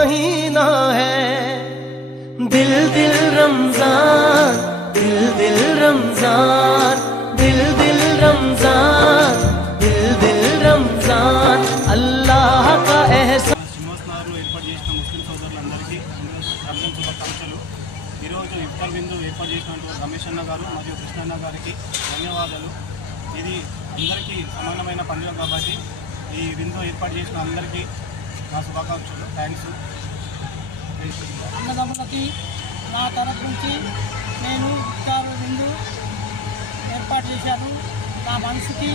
महीना है। दिल दिल रमजान, दिल दिल रमजान, दिल दिल रमजान, दिल दिल रमजान, अल्लाह का एहसान। ఏర్పాటు చేసిన ముస్లిం సోదరులందరికీ రంజాన్ శుభాకాంక్షలు। ఈరోజు ఇఫ్తార్ విందు ఏర్పాటు చేసినటువంటి రమేష్ అన్న గారు మరియు కృష్ణన్న గారికి ధన్యవాదాలు। ఇది అందరికీ సమానమైన పండుగ కాబట్టి ఈ విందు ఏర్పాటు చేసిన అందరికీ నా శుభాకాంక్షలు। థ్యాంక్స్। అన్నదమ్ములకి నా తరఫు నుంచి నేను ఇఫ్తార్ విందు ఏర్పాటు చేశాను। నా మనసుకి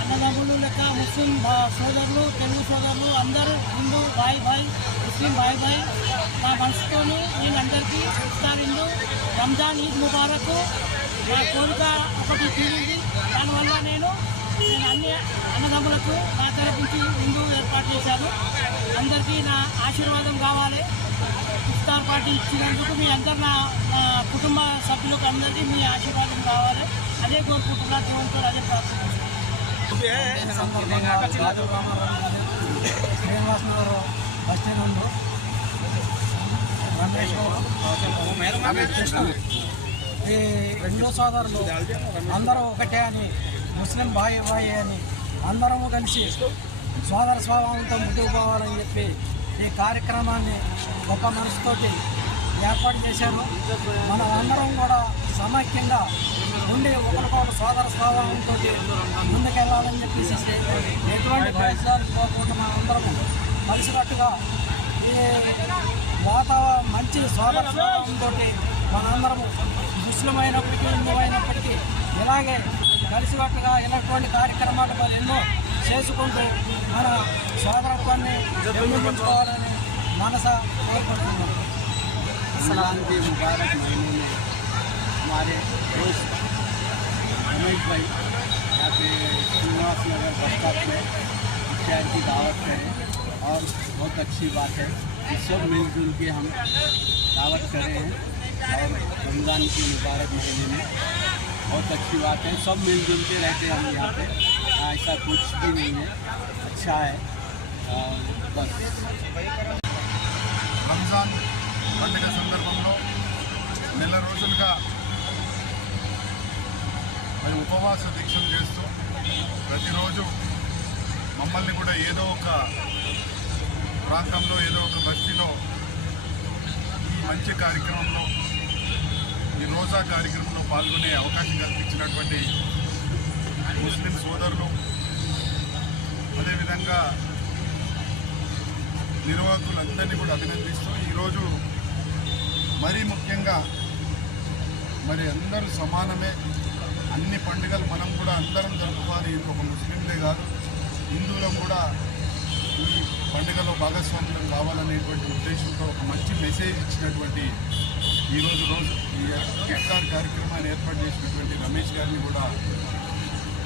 అన్నదమ్ములు లెక్క ముస్లిం సోదరులు, తెలుగు సోదరులు అందరూ హిందూ బాయ్ బాయ్, ముస్లిం బాయ్ బాయ్ నా మనసుతోని నేను అందరికీ ఇఫ్తార్ విందు రంజాన్ ఈద్ ముబారక్ నా కోరిక ఒకటి తీరింది। దానివల్ల నేను అన్ని అన్నదమ్ములకు నా తరఫు నుంచి విందు ఏర్పాటు చేశాను। అందరికీ నా ఆశీర్వాదం కావాలి। ఇఫ్తార్ పార్టీ ఇచ్చినందుకు మీ అందరు నా కుటుంబ సభ్యులకు అందరికీ మీ ఆశీర్వాదం కావాలి, అదే కోరుకుంటున్నారు। దేవునితో అదే ప్రార్థిస్తున్నాను। శ్రీనివాస్ నగర్ బస్ స్టాండ్ రమేష్ ఈ హిందూ సోదరులు అందరూ ఒకటే అని, ముస్లిం బాయ్ బాయ్ అని అందరము కలిసి సోదర స్వభావంతో ముందుకు పోవాలని చెప్పి ఈ కార్యక్రమాన్ని గొప్ప మనసుతోటి ఏర్పాటు చేశాము। మనం అందరం కూడా సమైక్యంగా ఉండి ఒకరికొకరు సోదర స్వభావంతో ముందుకెళ్ళాలని చెప్పేసి ఎటువంటి ప్రయత్నాలు పోకుండా మనం అందరం కలిసికట్టుగా ఈ వాతావరణం మంచి సోదర స్వభావంతో మనందరము ముస్లిం అయినప్పటికీ, హిందూ అయినప్పటికీ ఇలాగే కలిసికట్టుగా ఇలాంటి కార్యక్రమాలు మరి ఎన్నో చేసుకుంటూ మన సోదరత్వాన్ని పెంపొందించుకోవాలని మనస కోరుకుంటున్నాం। रमज़ान के मुबारक महीने में हमारे दोस्त रमेश भाई यहाँ पे श्रीनिवास नगर बस स्टॉप में इफ्तार की दावत करें और बहुत अच्छी बात है कि सब मिलजुल के हम दावत कर रहे हैं। और रमज़ान के मुबारक महीने में बहुत अच्छी बात है, सब मिलजुल के रहते हैं हम यहाँ पे, ऐसा कुछ भी नहीं है, अच्छा है। बस రంజాన్ పండుగ సందర్భంలో నెల రోజులుగా మరి ఉపవాస దీక్షలు చేస్తూ ప్రతిరోజు మమ్మల్ని కూడా ఏదో ఒక ప్రాంతంలో, ఏదో ఒక బస్తీలో ఈ మంచి కార్యక్రమంలో, ఈ రోజా కార్యక్రమంలో పాల్గొనే అవకాశం కల్పించినటువంటి ముస్లిం సోదరులు, అదేవిధంగా నిర్వాహకులందరినీ కూడా అభినందిస్తూ ఈరోజు మరీ ముఖ్యంగా మరి అందరూ సమానమే, అన్ని పండుగలు మనం కూడా అందరం జరుపుకోవాలి, ఒక ముస్లింలే కాదు హిందువులం కూడా ఈ పండుగలో భాగస్వామ్యం కావాలనేటువంటి ఉద్దేశంతో ఒక మంచి మెసేజ్ ఇచ్చినటువంటి ఈరోజు ఈ ఇఫ్తార్ కార్యక్రమాన్ని ఏర్పాటు చేసినటువంటి రమేష్ గారిని కూడా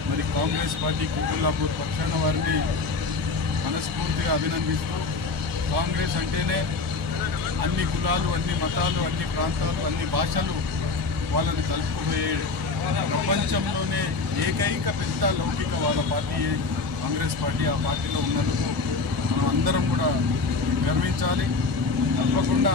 మరి కాంగ్రెస్ పార్టీ కుతుల్లాపూర్ పక్షాన వారిని మనస్ఫూర్తిగా అభినందిస్తూ, కాంగ్రెస్ అంటేనే అన్ని కులాలు, అన్ని మతాలు, అన్ని ప్రాంతాలు, అన్ని భాషలు వాళ్ళని కలుపుకుపోయే ప్రపంచంలోనే ఏకైక పెద్ద లౌకికవాద పార్టీ కాంగ్రెస్ పార్టీ। ఆ పార్టీలో ఉన్నందుకు మనం అందరం కూడా గర్వించాలి। తప్పకుండా